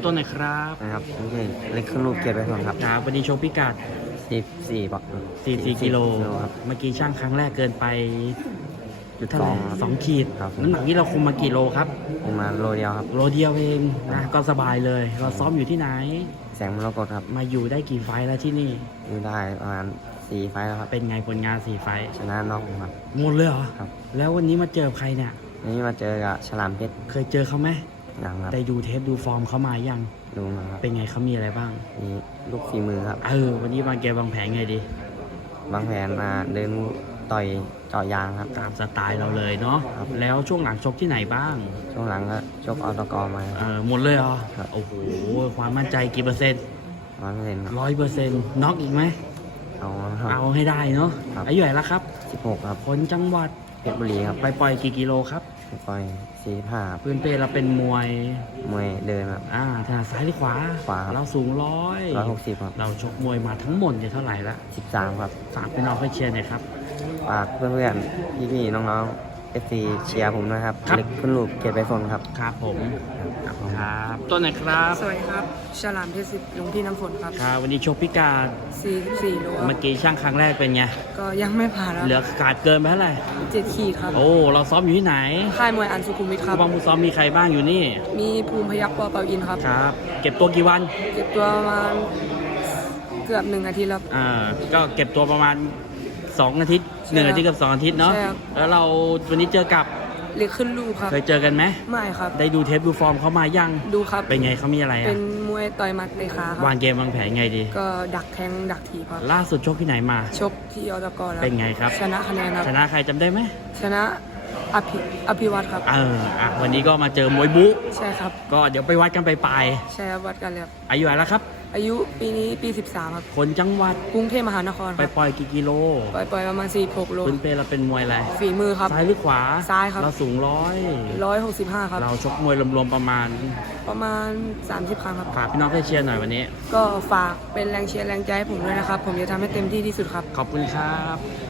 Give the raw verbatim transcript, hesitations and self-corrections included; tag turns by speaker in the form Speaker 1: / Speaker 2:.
Speaker 1: ต้นหน่อยครับ
Speaker 2: นะครับนี่คือเล็กขึ้นรูปเกียรติไปก่อนครับ
Speaker 1: ครับวันนี้โชว์พิกัด
Speaker 2: สิบสี่ปอนด์
Speaker 1: สี่สิบกิโล
Speaker 2: ครับ
Speaker 1: เมื่อกี้ช่างครั้งแรกเกินไป
Speaker 2: จุด
Speaker 1: เท่า
Speaker 2: ส
Speaker 1: ไห
Speaker 2: อ
Speaker 1: ร่
Speaker 2: ง
Speaker 1: สองขีด
Speaker 2: ครับ
Speaker 1: น้ำหนักนี้เราคุมมากี่โลครับ
Speaker 2: ประมาณโลเดียวครับ
Speaker 1: โลเดียวเองนะก็สบายเลย เราซ้อมอยู่ที่ไหน
Speaker 2: แสงมรกตครับ
Speaker 1: มาอยู่ได้กี่ไฟล์แล้วที่นี่
Speaker 2: อยู่ได้ประมาณสี่ไฟล์แล้วครับ
Speaker 1: เป็นไงผลงานสี่ไฟล์
Speaker 2: ชนะน็อกครับ
Speaker 1: หมดเลยเหรอ
Speaker 2: ครับ
Speaker 1: แล้ววันนี้มาเจอใครเนี่ย
Speaker 2: นี่มาเจอกับฉลามเพชร
Speaker 1: เคยเจอเขาไหม
Speaker 2: ยังครับ
Speaker 1: ได้ดูเทปดูฟอร์มเขามายัง
Speaker 2: ดูมาครับ
Speaker 1: เป็นไงเขามีอะไรบ้าง
Speaker 2: มีลูกฝีมือครับ
Speaker 1: เออวันนี้วางเกมวางแผนไงดี
Speaker 2: บางแผนมาเดินต่อยเจาะยางครับ
Speaker 1: ตามสไตล์เราเลยเนาะ
Speaker 2: ครับ
Speaker 1: แล้วช่วงหลังชกที่ไหนบ้าง
Speaker 2: ช่วงหลังก็ชกออตกมา
Speaker 1: เออหมดเลยเหรอ
Speaker 2: ครับ
Speaker 1: โอ้โห ความมั่นใจกี่เปอร์เซ็นต์
Speaker 2: ร้อยเปอร์เซ็นต์ครับ
Speaker 1: ร้อยเปอร์เซ็นต์น็อกอีกไหม
Speaker 2: เอาครับ
Speaker 1: เอาให้ได้เนาะ
Speaker 2: ครับ
Speaker 1: อายุเท่าไหร่แล้วครับ
Speaker 2: สิบหกครับ
Speaker 1: คนจังหวัด
Speaker 2: เพชรบุรีครับ
Speaker 1: ไปปล่อยกี่กิโลครับ
Speaker 2: ไปปล่อยสี่ห้า
Speaker 1: พื้นเพเราเป็นมวย
Speaker 2: มวยเดินครับ
Speaker 1: อ่าถนัดซ้ายหรือขวา
Speaker 2: ขวาครับ
Speaker 1: เราสูงร้อย
Speaker 2: ร้อยหกสิบครับ
Speaker 1: เราชกมวยมาทั้งหมดเนี่ยเท่าไหร่ละ
Speaker 2: สิบสามครับ
Speaker 1: ฝากพี่น้องให้เชียร์หน่อยครับ
Speaker 2: ฝากเพื่อนๆ พี่ๆ น้องๆ เอฟซีเชียร์ผมนะครับ
Speaker 1: ครับ
Speaker 2: เล็กขึ้นรูปเกียรติไปฝนครับ
Speaker 1: ครับผมครับต้นไหนครับ
Speaker 3: สวัสดีครับฉลามเพชรสิบหลวงพี่น้ำฝนครับ
Speaker 1: ครับวันนี้ชกพิการ
Speaker 3: สี่สี่โลค
Speaker 1: เมื่
Speaker 3: รั
Speaker 1: อบ กี้ช่างครั้งแรกเป็นไง
Speaker 3: ก็ยังไม่ผ่านครับ
Speaker 1: เหลือขาดเกินไปเท่าไหร่
Speaker 3: เจ็ดขีดครับ
Speaker 1: โอ้ เราซ้อมอยู่ที่ไหน
Speaker 3: ค่ายมวยอันสุขุมวิทค
Speaker 1: ค
Speaker 3: รั
Speaker 1: รู
Speaker 3: บ
Speaker 1: บังผู้ซ้อมมีใครบ้างอยู่นี่
Speaker 3: มีภูมิพยัคฆ์ปอเปาอินครับ
Speaker 1: ครับ เก็บตัวกี่วัน
Speaker 3: เก็บตัวประมาณเกือบหนึ่งอาทิตย์แล้ว
Speaker 1: อ่า ก็เก็บตัวประมาณสองอาทิตย์
Speaker 3: ใช่
Speaker 1: หนึ่งอาทิตย์กับสองอาทิตย์เนาะ
Speaker 3: ใช่ครับ
Speaker 1: แล้วเราวันนี้เจอกับ
Speaker 3: เล็กขึ้นรูปครับ
Speaker 1: เคยเจอกันไหม
Speaker 3: ไม่ครับ
Speaker 1: ได้ดูเทปดูฟอร์มเขามายัง
Speaker 3: ดูครับ
Speaker 1: เป็นไงเขามีอะไร
Speaker 3: เป็
Speaker 1: อ่ะ
Speaker 3: นมวยต่อยหมัดในขาครั
Speaker 1: วา
Speaker 3: บ
Speaker 1: งเกมวางแผนไงดี
Speaker 3: ก็ดักแทงดักถีบครับ
Speaker 1: ล่าสุดชกที่ไหนมา
Speaker 3: ชกที่ออตกแล้ว
Speaker 1: เป็นไงครับ
Speaker 3: ชนะคะแนนครับ
Speaker 1: ชนะใครจำได้ไหม
Speaker 3: ชนะอภิอภิวัตรครับ
Speaker 1: เอออ่ะวันนี้ก็มาเจอมวยบุ๊
Speaker 3: ใช่ครับ
Speaker 1: ก็เดี๋ยวไปวัดกันไปปลาย
Speaker 3: ใช่ครับวัดกันเลยครับ
Speaker 1: อายุเท่าไหร่แล้วครับ
Speaker 3: อายุปีนี้ปีสิบสามครับ
Speaker 1: คนจังหวัด
Speaker 3: กรุงเทพมหานคร
Speaker 1: ไป
Speaker 3: ครับ
Speaker 1: ปล่อยกี่กิโล
Speaker 3: ปล่อยปล่อยประมาณสี่หกโล
Speaker 1: พื้นเพเราเป็นมวยอะไร
Speaker 3: ฝีมือครับ
Speaker 1: ซ้ายหรือขวา
Speaker 3: ซ้ายครับ
Speaker 1: เราสูงร้อย
Speaker 3: ร้อยหกสิบห้าครับ
Speaker 1: เราชกมวยรวมๆประมาณ
Speaker 3: ประมาณสามสิบครั้งครับ
Speaker 1: ฝากพี่น้องให้เชียร์หน่อยวันนี้
Speaker 3: ก็ฝากเป็นแรงเชียร์แรงใจให้ผมด้วยนะครับ ผมจะทำให้เต็มที่ที่สุดครับ
Speaker 1: ขอบคุณครับ